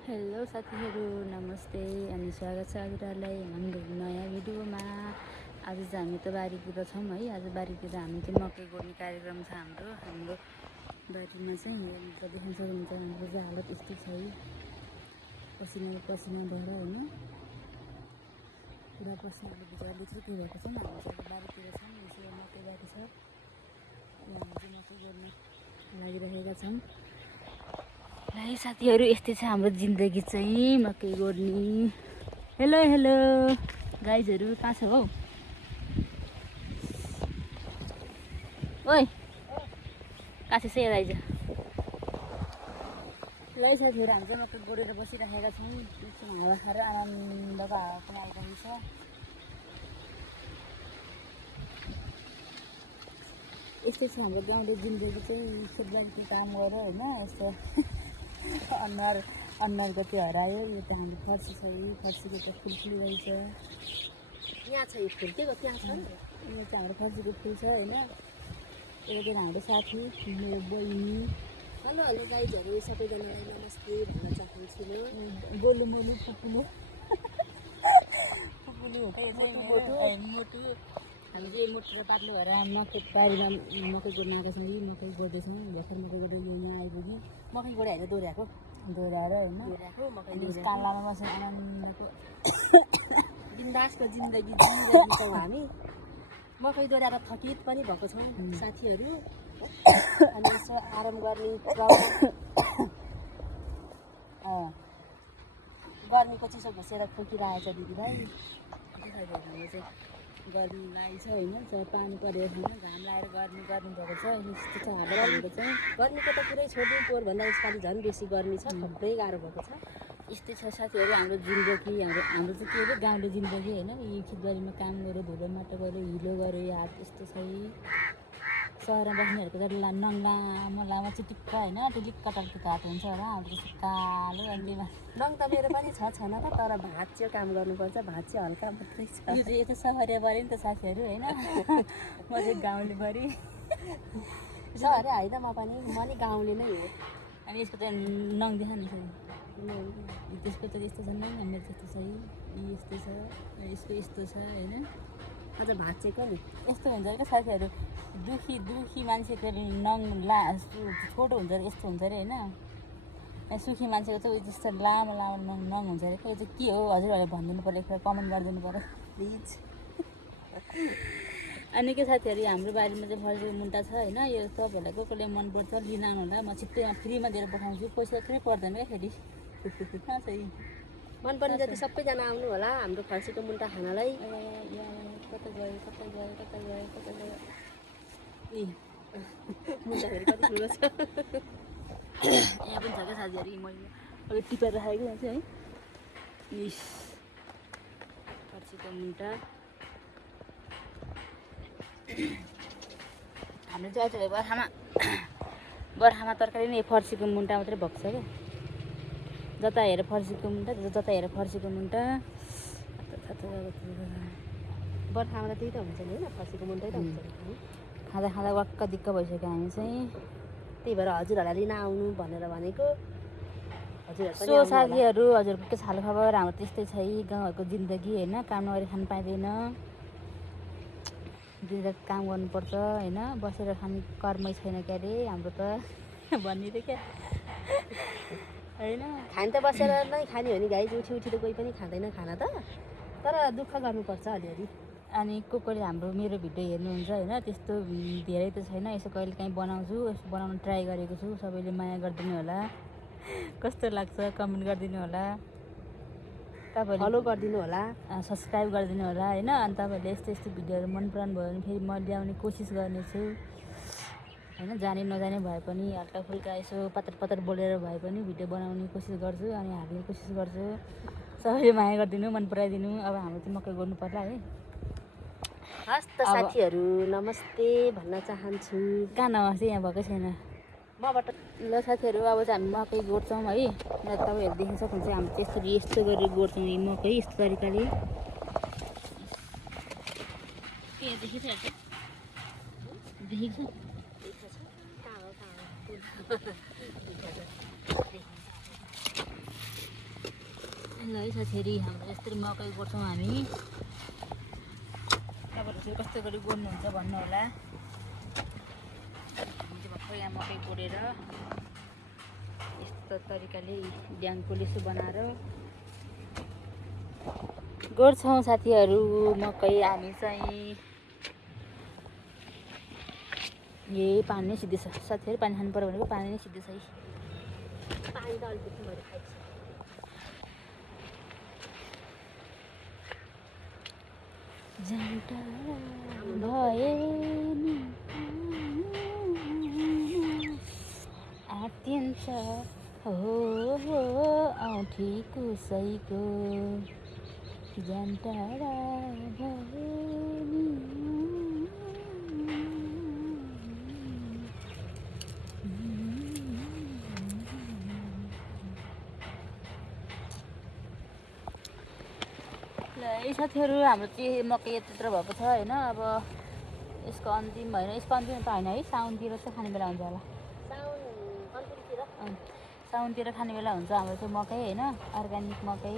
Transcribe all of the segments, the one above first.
Hello साथीहरू नमस्ते अनि स्वागत छ हजुरहरूलाई हाम्रो नयाँ भिडियोमा। आज चाहिँ हामी त बारीतिर छौँ है। आज बारीतिर हामी चाहिँ मकै गोड्ने कार्यक्रम छ हाम्रो बारीमा चाहिँ देख्न सक्नुहुन्छ। हाम्रो चाहिँ हालत यस्तो छ है, पसिना भएर होइन पुरा पसिनाले भित्रले चाहिँ के भएको छ। हामी चाहिँ बारीतिर छौँ, यसो मकै बारी छ, यहाँ हामी चाहिँ मकै गोड्न लागिरहेका छौँ। है साथीहरू, यस्तै छ हाम्रो जिन्दगी चाहिँ, मकै गोड्ने। हेलो हेलो गाइजहरू, कहाँ छ हौ? ओइ कहाँ छ आइज? ल साथीहरू, हामी चाहिँ मकै गोडेर बसिरहेका छौँ। हावा खाएर आनन्दको हावा पनि आइरहेको छ। यस्तै छ हाम्रो गाउँले जिन्दगी चाहिँ। खेतबारीको काम गरेर होइन, यस्तो अनुहारको त्यो हरायो। यो त हाम्रो फर्सी छ, फर्सीको त फुल फुलिरहेछ। यहाँ छ यो फुल के त्यहाँ छ। यो चाहिँ हाम्रो फर्सीको फुल छ होइन। एकजना हाम्रो साथी, मेरो बहिनी। हेलो हेलो गाइजहरू, सबैजनालाई नमस्ते भन्न चाहन्छु म। बोल्नु मैले पुपुले हो त। यो चाहिँ मोटु। हामी चाहिँ मोटो र पातलो भएर मकै बारीमा मकै गोड्न आएको छौँ कि मकै गोड्दैछौँ। भर्खर मकै गोडेर यो यहाँ आइपुग्यो। मकै गोडा होइन दोहोऱ्याएको होइन, मकै कालामा बसेर आनन्दको बिन्दासको जिन्दगी जिइरहेको छौँ हामी। मकै दोहोऱ्याएर थकित पनि भएको छौँ साथीहरू। अनि यसो आराम गर्ने गर्मीको चिसो घुसेर खोकिरहेछ दिदीभाइ। हाम्रो चाहिँ गर्मी लागेको छ होइन, पानी परेको छैन, घाम लागेर गर्मी भएको छ। यस्तो छ हालत हाम्रो चाहिँ। गर्मीको त पुरै छोडिदिउँ, पोहोरभन्दा यसपालि झन् बेसी गर्मी छ, थप्रै गाह्रो भएको छ। यस्तै छ साथीहरू हाम्रो जिन्दगी। हाम्रो चाहिँ के अरे गाउँले जिन्दगी होइन। यी खेतबारीमा काम गऱ्यो, धुलो माटो गऱ्यो, हिलो गऱ्यो, यो हात यस्तो छ। सहरमा बस्नेहरूको त लामो चिटिक्क होइन, टिलिक्क टाल्को हात हुन्छ होला। हाम्रो चाहिँ कालो अन्तिमा नङ त मेरो पनि छ छैन त, तर भाँच्यो काम गर्नुपर्छ, भाँच्यो हल्का मात्रै छ। यो चाहिँ यता सहरिया पऱ्यो नि त साथीहरू होइन। म चाहिँ गाउँले पऱ्यो। सहरे होइन, म पनि गाउँले नै हो। अनि यसको चाहिँ नङ देखा नि त्यसको त यस्तो छ नि, मेरो त्यस्तो छ, यस्तो छ, यसको यस्तो छ होइन। अझ भाँचेको नि यस्तो हुन्छ क्या साथीहरू। दुखी मान्छेको नङ छोटो हुन्छ अरे, यस्तो हुन्छ अरे होइन। सुखी मान्छेको चाहिँ जस्तो लामो नङ हुन्छ अरे। यो चाहिँ के हो हजुरहरूले भनिदिनु पऱ्यो, एकपल्ट कमेन्ट गरिदिनु पऱ्यो प्लिज। अनि के साथीहरू, हाम्रो बारीमा चाहिँ फर्सीको मुन्टा छ होइन। यो तपाईँहरूलाई कसले मनपर्छ लिन आउनु होला। म छिट्टै फ्रीमा दिएर पठाउँछु, पैसा पुरै पर्दैन क्या फेरि। कहाँ छ यी मनपर्ने जति सबैजना आउनु होला हाम्रो फर्सीको मुन्टा खानालाई। कता गयो ए मुन्टा फेरि कति ठुलो छ। यहाँ पनि छ क्या साथीहरू। मैले अघि टिपेर राखेको यहाँ चाहिँ है। इस फर्सीको मुन्टा हाम्रो चाहिँ अहिले बर्खामा तरकारी नै फर्सीको मुन्टा मात्रै भएको छ क्या। जता हेर फर्सीको मुन्टा, बर्खामा त त्यही त हुन्छ नि होइन, फर्सीको मुन्टै त हुन्छ नि। खाँदा वाक्क दिक्क भइसक्यो हामी चाहिँ। त्यही भएर हजुरहरूलाई लिन आउनु भनेर भनेको। सो साथीहरू, हजुरको के छ हाल खबर? हाम्रो त्यस्तै छ है, गाउँहरूको जिन्दगी होइन। काम नगरी खानु पाइँदैन, दिनरात काम गर्नुपर्छ होइन। बसेर खाने कर्मै छैन क्या अरे हाम्रो त भनिदियो क्या होइन। खान त बसेर नै खाने हो नि गाइज। उठी त कोही पनि खाँदैन खाना त, तर दुःख गर्नुपर्छ अलिअलि। अनि कोले हाम्रो मेरो भिडियो हेर्नुहुन्छ होइन, त्यस्तो धेरै त छैन। यसो कहिले काहीँ बनाउँछु, यसो बनाउनु ट्राई गरेको छु। सबैले माया गरिदिनु होला, कस्तो लाग्छ कमेन्ट गरिदिनु होला, तपाईँहरूले फलो गरिदिनु होला, सब्सक्राइब गरिदिनु होला होइन। अनि तपाईँहरूले यस्तो भिडियोहरू मन पराउनु भयो भने फेरि म ल्याउने कोसिस गर्नेछु होइन। जाने नजाने भए पनि हल्का फुल्का यसो पतर बोलेर भए पनि भिडियो बनाउने कोसिस गर्छु अनि हाल्ने कोसिस गर्छु। सबैले माया गरिदिनु, मन पराइदिनु। अब हाम्रो चाहिँ मकै गर्नु पर्ला है। हस् त साथीहरू, नमस्ते भन्न चाहन्छु। कहाँ नमस्ते, यहाँ भएकै छैन मबाट। ल साथीहरू, अब चाहिँ हामी मकै गोड्छौँ है। तपाईँहरू देख्न सक्नुहुन्छ हामी चाहिँ यस्तो गरेर गोड्छौँ यी मकै, यस्तो तरिकाले। देखेको छ ल है साथीहरू हाम्रो यसरी मकै गोड्छौँ हामी। तपाईँहरू चाहिँ कस्तो गरी गोड्नुहुन्छ भन्नु होला। हामी चाहिँ भर्खर यहाँ मकै गोडेर यस्तो तरिकाले ड्याङको लिसो बनाएर गोड्छौँ साथीहरू मकै हामी चाहिँ। ए पानी नै सिद्धै छ साथीहरू, पानी खानु पर्यो भनेको पानी नै सिद्धै छ है। पानी त अलिकति मैले खाइन्छ। जान्टा भए नि आत्तिन्छ हो औँठी कुसैको जान्टा भए नि। ल है साथीहरू हाम्रो चाहिँ मकै यत्रो भएको छ होइन। अब यसको अन्तिम होइन, यसको अन्तिम त होइन है, साउनतिर चाहिँ खाने बेला हुन्छ होला। साउनतिर खाने बेला हुन्छ हाम्रो चाहिँ मकै होइन, अर्ग्यानिक मकै।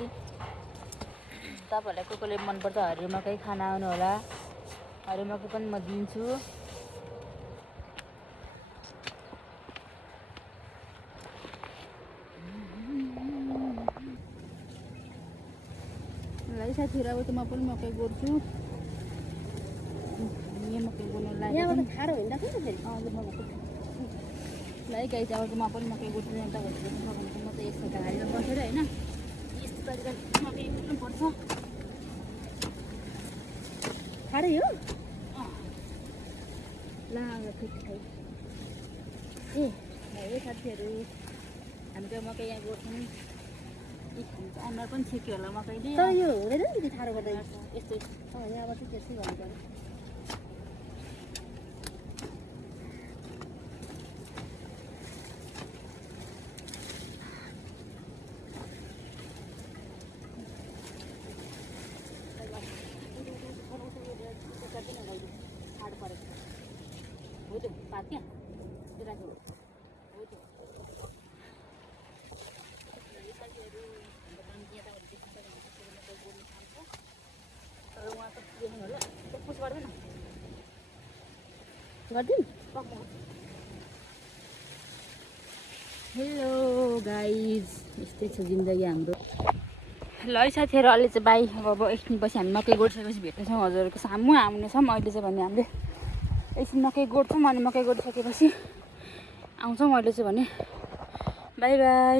तपाईँहरूलाई कसले मनपर्छ हरियो मकै खान आउनु होला। हरियो मकै पनि म दिन्छु। ल साथीहरू अब चाहिँ म पनि मकै गोड्छु। यहाँ मकै गोड्नु यहाँबाट लाग्यो। ठाडो होइन फेरि ल है गाई चाहिँ अब म पनि मकै गोड्छु। यहाँ तपाईँहरू देख्नु सक्नुहुन्छ म चाहिँ यस्तो घारीमा बसेर होइन यस्तो तरिकाले मकै गोड्नुपर्छ। ठाडै हो। ल ठिक छ ए है साथीहरू हामी चाहिँ मकै यहाँ गोड्छौँ। अनुहार पनि छेक्यो होला मकैले। तर यो हुँदैन नि ठाडो गर्दा यस्तो यहाँबाट चाहिँ त्यसै गर्नु पर्यो। ठाडो परेको हो त्यो पात क्या त्यो राख्यो हो त्यो। तर उहाँ त देख्नु होला पुस गर्दैन गरिदिउँ। हेलो गाइज, यस्तै छ जिन्दगी हाम्रो। ल है साथीहरू अहिले चाहिँ बाई अब एकछिनपछि हामी मकै गोडिसकेपछि भेट्नेछौँ हजुरहरूको सामु आउनेछौँ। अहिले चाहिँ भने हामीले एकछिन मकै गोड्छौँ अनि मकै गोडिसकेपछि आउँछौँ अहिले चाहिँ भने। By by.